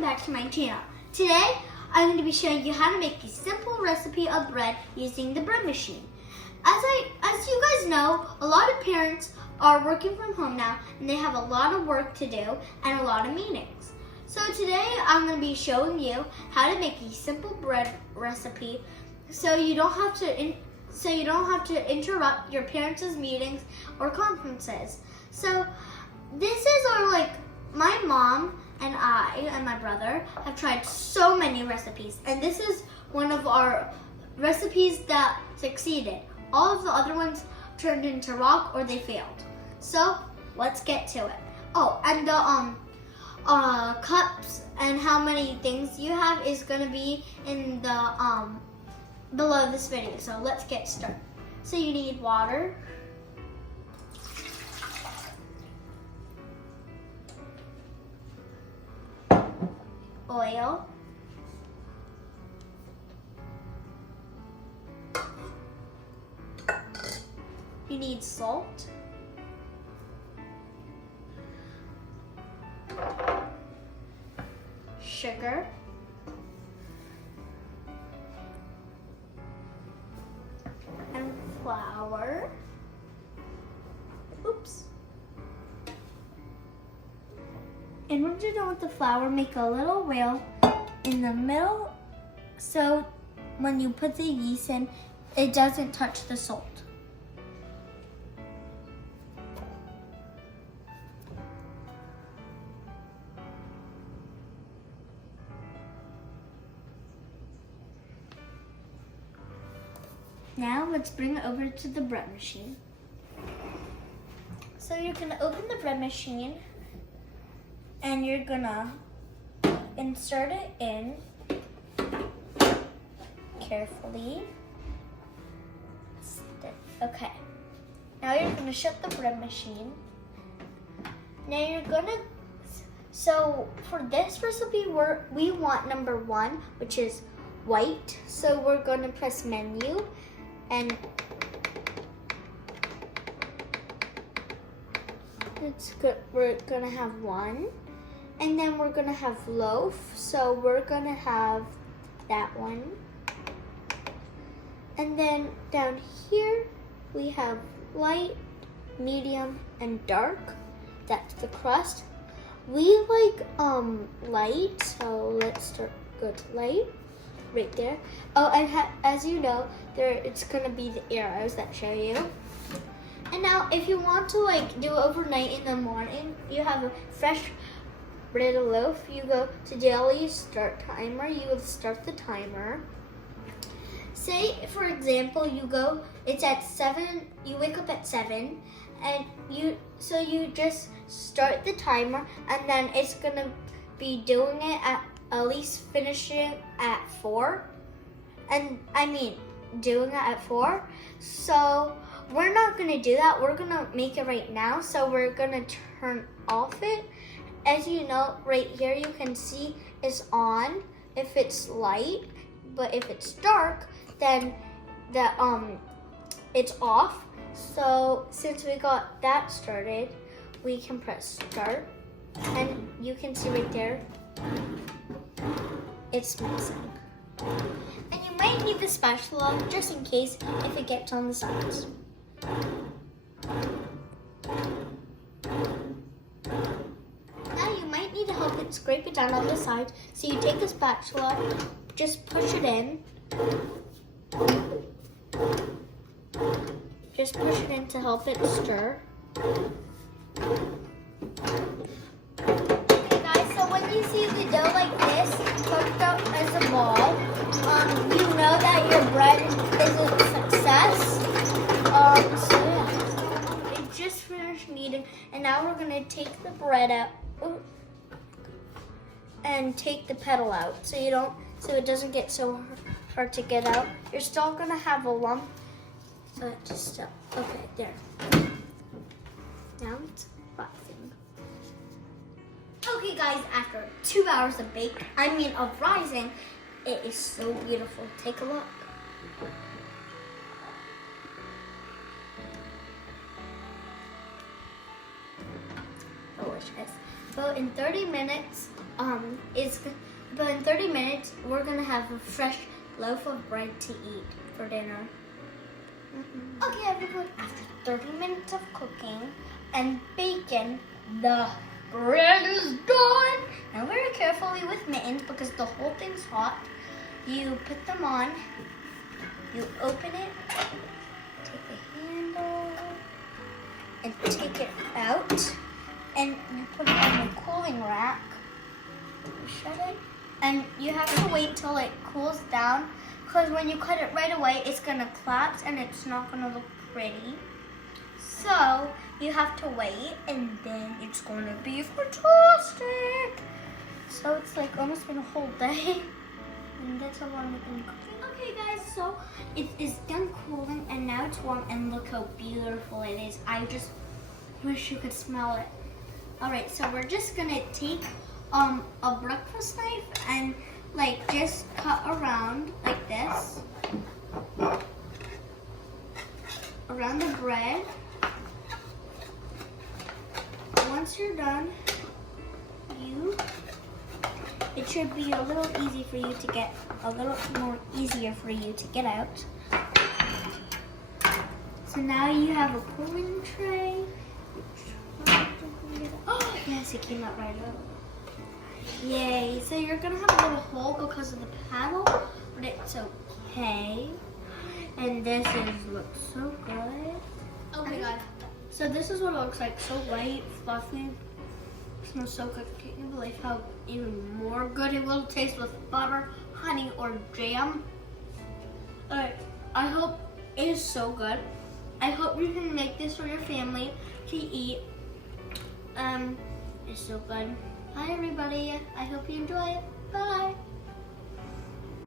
welcome back to my channel. Today, I'm going to be showing you how to make a simple recipe of bread using the bread machine. As you guys know, a lot of parents are working from home now and they have a lot of work to do and a lot of meetings. So today, I'm going to be showing you how to make a simple bread recipe so you don't have to interrupt your parents' meetings or conferences. So this is my mom and I and my brother have tried so many recipes, and this is one of our recipes that succeeded. All of the other ones turned into rock or they failed. So let's get to it. Oh, and the cups and how many things you have is gonna be in the below this video. So let's get started. So you need water, oil, you need salt, sugar, and flour. Oops. And once you're done with the flour, make a little wheel in the middle so when you put the yeast in, it doesn't touch the salt. Now let's bring it over to the bread machine. So you're gonna open the bread machine and you're gonna insert it in carefully. Okay. Now you're gonna shut the bread machine. Now you're gonna, so for this recipe, we want number 1, which is white. So we're gonna press menu and it's good. We're gonna have 1. And then we're gonna have loaf, so we're gonna have that one. And then down here, we have light, medium, and dark. That's the crust. We like light, so let's go to light, right there. Oh, and as you know, it's gonna be the arrows that show you. And now, if you want to do it overnight in the morning, you have a fresh bread loaf, you go to daily start timer, you would start the timer. Say, for example, it's at 7, you wake up at 7, and you just start the timer, and then it's gonna be doing it at least finishing at 4. And I mean, doing it at 4. So we're not gonna do that, we're gonna make it right now, so we're gonna turn off it. As you know, right here you can see it's on if it's light, but if it's dark, then it's off. So since we got that started, we can press start, and you can see right there, it's mixing. And you might need the spatula just in case if it gets on the sides. Scrape it down on the side. So you take the spatula, just push it in. Just push it in to help it stir. Okay guys, so when you see the dough like this, cooked up as a ball, you know that your bread is a success. So yeah, it just finished kneading, and now we're gonna take the bread out. Ooh. And take the pedal out so it doesn't get so hard to get out. You're still gonna have a lump, but just still. Okay, there. Now it's rising. Okay guys, after 2 hours of of rising, it is so beautiful. Take a look. Delicious. So in 30 minutes, we're gonna have a fresh loaf of bread to eat for dinner. Okay, everyone. After 30 minutes of cooking and bacon, the bread is done. Now very carefully with mittens because the whole thing's hot. You put them on. You open it. Take the handle and take it out, and you put it on the cooling rack. Shut it, and you have to wait till it cools down, because when you cut it right away, it's gonna collapse and it's not gonna look pretty. So you have to wait, and then it's gonna be fantastic. So it's like almost been a whole day, and that's how long we've been cooking. Okay, guys, so it is done cooling, and now it's warm, and look how beautiful it is. I just wish you could smell it. All right, so we're just gonna take a breakfast knife and like just cut around like this around the bread. Once you're done, it should be a little easy for you to get, a little more easier for you to get out. So now you have a pulling tray. Oh yes, it came out right up. Yay! So you're gonna have a little hole because of the paddle, but it's okay. And this looks so good. Okay, guys. So this is what it looks like. So white, fluffy. Smells so good. Can't you believe how even more good it will taste with butter, honey, or jam? Alright, I hope it is so good. I hope you can make this for your family to eat. It's so good. Bye everybody. I hope you enjoy it. Bye.